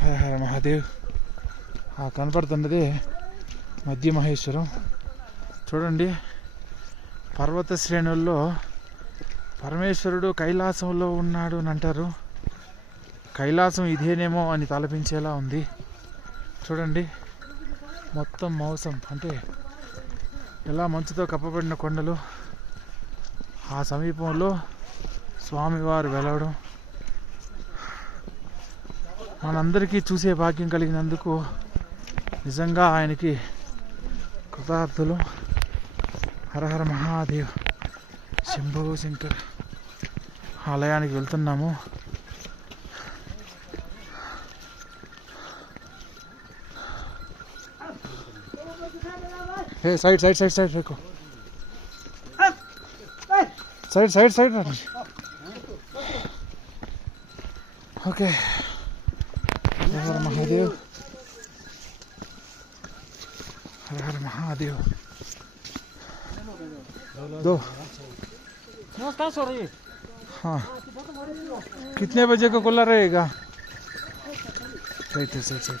హర హర మహాదేవ్. ఆ కనపడుతున్నది మధ్య మహేశ్వరం చూడండి పర్వత శ్రేణుల్లో పరమేశ్వరుడు కైలాసంలో ఉన్నాడు అని అంటారు. కైలాసం ఇదేనేమో అని తలపించేలా ఉంది. చూడండి మొత్తం మౌసం. అంటే ఎలా మంచుతో కప్పబడిన కొండలు. ఆ సమీపంలో స్వామివారు వెలవడం. మనందరికీ చూసే భాగ్యం కలిగినందుకు నిజంగా ఆయనకి కృతార్థులు. హరహర మహాదేవ్. శంభో శంకర్. ఆలయానికి వెళ్తున్నాము. Side side side side రేకో. Side side side okay. Har Har Mahadev Har Har Mahadev दो। हाँ। कितने बजे को खुला रहेगा? Side side side